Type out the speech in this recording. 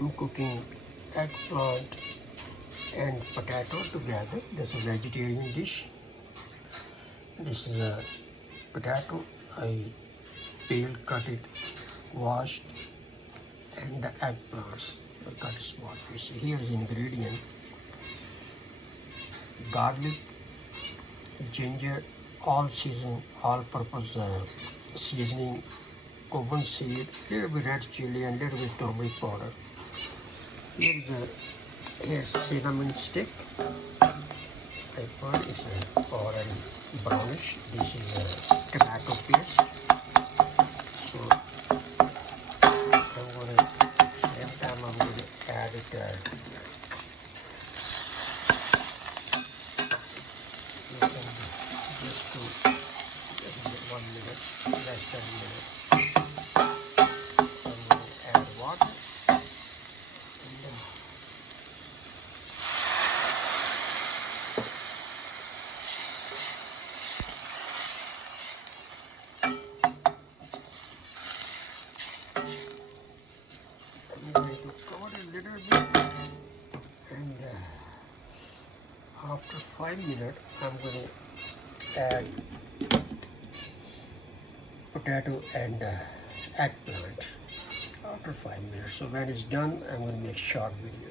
I'm cooking eggplant and potato together. This is a vegetarian dish. This is a potato. I peel cut it, washed, and the eggplants. I cut a small piece. Here's the ingredient: garlic, ginger, all-purpose seasoning, cumin seed, little bit red chili, and little bit turmeric powder. Here's cinnamon stick. I put is already brownish. This is a tomato paste. So I'm gonna same time I'm gonna add it just to 1 minute, less than a minute. I'm gonna add water and then I'm going to cover it a little bit, and after 5 minutes I'm going to add potato and eggplant after 5 minutes. So when it's done, I'm going to make short video.